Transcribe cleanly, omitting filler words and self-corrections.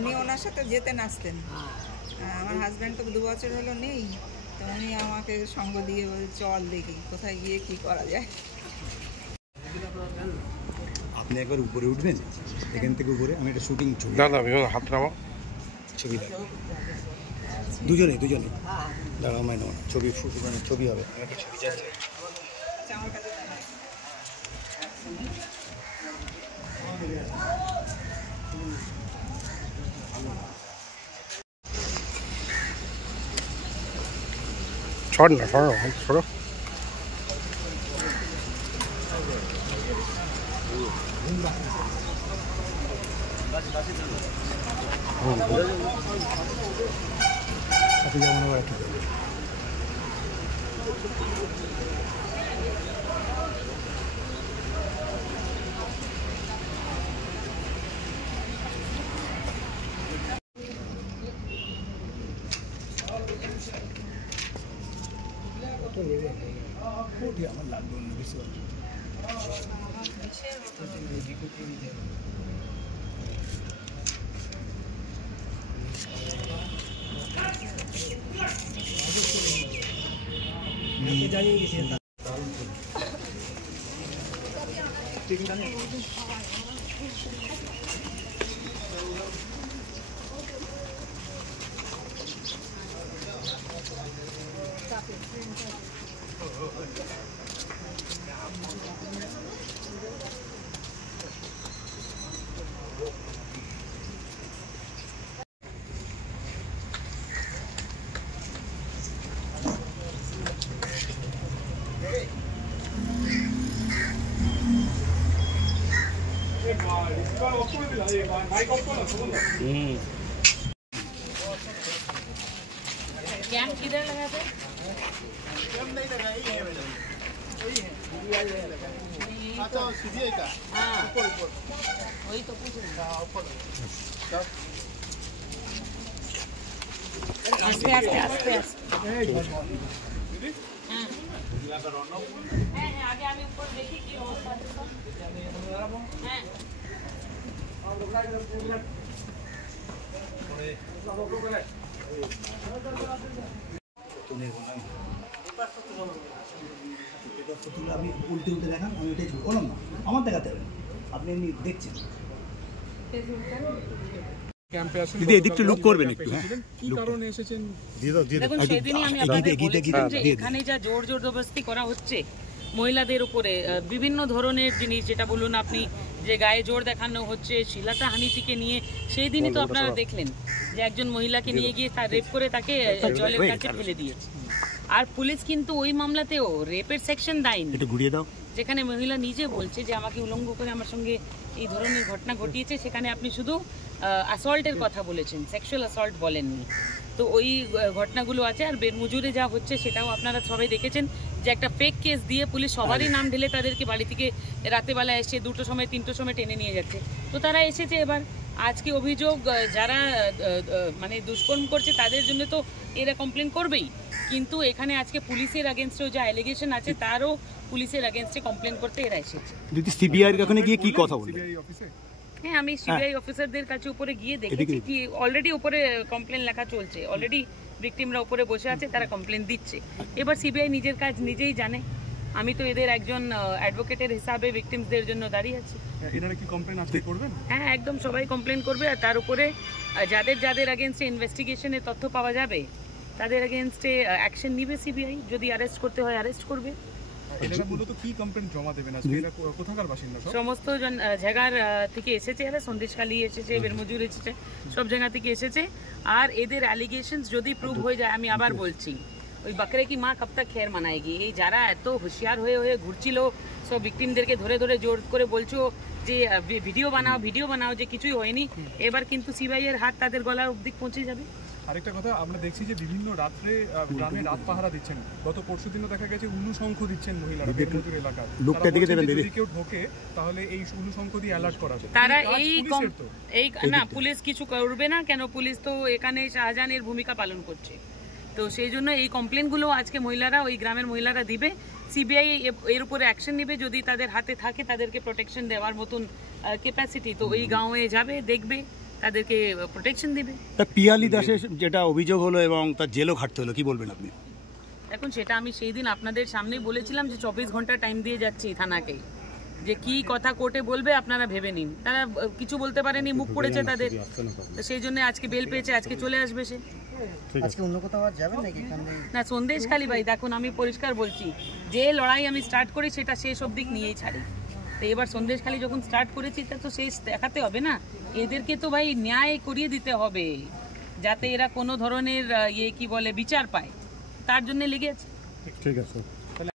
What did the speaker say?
উনি ওনার সাথে যেতেন আসতেন। আমার হাজব্যান্ড তো 2 বছর হলো নেই, তো উনি আমাকে সঙ্গ দিয়ে বলে চল দেখি কোথায় গিয়ে কি করা যায়। আপনি একবার উপরে উঠবেন, এখান থেকে উপরে আমি একটা শুটিং ছবি। দাদা হাত নামাও, ছবি দুজনে দাঁড়া আমায় নেওয়া ছবি, ছবি হবে। আমার কাছে ছড় না ছড়ো। আমার লাগবে অন্য কিছু। জানিয়ে গেছি कैंप किधर लगा थे? कैंप नहीं लगा, यही है मैडम, वही है अच्छा सीधे का। हाँ ऊपर वही तो पूछ रहे हैं। ऊपर आस्ते आस्ते आस्ते आगे आगे ऊपर देखिए कि अवस्था है। আমি উল্টে দেখান, আমি ওইটাই বললাম না, আমার দেখাতে হবে, আপনি এমনি দেখছেন। দিদি এদিকটা লুক করবেন একটু, কি কারণে এসেছেন? দেখুন সেদিনই আমি আপনাদের বলেছিলাম যে এখানে যা জোর জবরদস্তি করা হচ্ছে মহিলাদের উপরে, বিভিন্ন ধরনের জিনিস, যেটা বলুন আপনি যে গায়ে জোর দেখানো হচ্ছে, শিলাটা হানিটিকে নিয়ে, সেই দিনই তো আপনারা দেখলেন যে একজন মহিলাকে নিয়ে গিয়ে তার রেপ করে তাকে জলের কাছে ফেলে দিয়েছে। আর পুলিশ কিন্তু ওই মামলাতেও রেপের সেকশন দেয়নি, যেখানে মহিলা নিজে বলছে যে আমাকে উলঙ্গ করে আমার সঙ্গে এই ধরনের ঘটনা ঘটিয়েছে, সেখানে আপনি শুধু অ্যাসল্টের কথা বলেছেন, সেক্সুয়াল অ্যাসল্ট বলেননি। তো ওই ঘটনাগুলো আছে। আর বেরমুজুরে যা হচ্ছে সেটাও আপনারা সবাই দেখেছেন, যে একটা ফেক কেস দিয়ে পুলিশ সবারই নাম ঢেলে তাদেরকে বাড়ি থেকে রাতেবেলা এসে 2টোর সময় 3টোর সময় টেনে নিয়ে যাচ্ছে। তো তারা এসেছে, এবার আজকে অভিযোগ যারা মানে দুষ্কর্ম করছে তাদের জন্য তো এরা কমপ্লেন করবেই, কিন্তু এখানে আজকে পুলিশের এগেনস্টেও যা অ্যালিগেশন আছে তারও পুলিশের এগেনস্টে কমপ্লেন করতে এরা এসেছে। দিদি সিবিআই এর ওখানে গিয়ে কি কথা বললেন? হ্যাঁ, আমি সিবিআই অফিসারদের কাছে উপরে গিয়ে দেখেছি কি অলরেডি উপরে কমপ্লেন লেখা চলছে, অলরেডি ভিকটিমরা উপরে বসে আছে, তারা কমপ্লেন দিচ্ছে। এবার সিবিআই নিজের কাজ নিজেই জানে, আমি তো এদের একজন অ্যাডভোকেটের হিসাবে ভিকটিমসদের জন্য দাঁড়িয়ে আছি। এনারা কি কমপ্লেন আজকে করবেন? হ্যাঁ, একদম সবাই কমপ্লেন করবে। আর তার উপরে যাদের যাদের এগেনস্টে ইনভেস্টিগেশনের তথ্য পাওয়া যাবে তাদের এগেনস্টে অ্যাকশন নিবে সিবিআই, যদি অ্যারেস্ট করতে হয় অ্যারেস্ট করবে। এনারা মূলত কি কমপ্লেন জমা দেবেন আজকে? এরা কোথাকার বাসিন্দা? সমস্ত জন জায়গার থেকে এসেছে, এরা সন্দেশখালী এসেছে, বেরমজুর এসেছে, সব জায়গা থেকে এসেছে। আর এদের অ্যালিগেশনস যদি প্রুভ হয়ে যায়, আমি আবার বলছি, ওই বাকরে কি মা কব তক খের মানায়গি। এই যারা এত হুঁশিয়ার হয়ে ঘুরছিল, সব ভিকটিমদেরকে ধরে ধরে জোর করে বলছো যে ভিডিও বানাও, যে কিছুই হয়নি, এবার কিন্তু সিবিআই এর হাত তাদের গলার অবধি পৌঁছে যাবে। আরেকটা কথা, আমরা দেখছি যে বিভিন্ন রাত্রে গ্রামে রাত পাহারা দিচ্ছেন। গত পরশুদিনও দেখা গেছে উলু শঙ্খ দিচ্ছেন মহিলারা বেরমজুর এলাকায়। যদি কেউ ঢোকে তাহলে এই উলু শঙ্খ দিয়ে অ্যালার্ট করা হবে। তারা এই না, পুলিশ কিছু করবে না কেন? পুলিশ তো এখানে শাহজাহানের ভূমিকা পালন করছে, তো সেই জন্য এই কমপ্লেনগুলো আজকে মহিলারা, ওই গ্রামের মহিলারা দিবে। সিবিআই এর উপরে অ্যাকশন নেবে, যদি তাদের হাতে থাকে তাদেরকে প্রোটেকশন দেওয়ার মতন ক্যাপাসিটি, তো ওই গাঁয়ে যাবে, দেখবে তাদেরকে প্রোটেকশন দিবে। তা পিয়ালি দাসের যেটা অভিযোগ হলো এবং তার জেলও খাটতে হলো, কি বলবেন আপনি? এখন সেটা আমি সেই দিন আপনাদের সামনেই বলেছিলাম যে 24 ঘন্টা টাইম দিয়ে যাচ্ছি থানাকে, যে কি কথা কোর্টে বলবে আপনারা ভেবে নিন। তারা কিছু বলতে পারেনি, মুখ পড়েছে তাদের, তো সেই জন্য আজকে বেল পেয়েছে, আজকে চলে আসবে সে। আজকে অন্য কোথাও আর যাবেন নাকি? না, সন্দেশখালী ভাই দেখুন, আমি পরিষ্কার বলছি, যে লড়াই আমি স্টার্ট করি সেটা শেষ অবধি নিয়েই ছাড়ি। তো এবার সন্দেশখালী যখন স্টার্ট করেছি তা তো শেষ দেখাতে হবে না, এদেরকে তো ভাই ন্যায় করিয়ে দিতে হবে, যাতে এরা কোনো ধরনের কি বলে বিচার পায়, তার জন্য লেগে আছে। ঠিক আছে।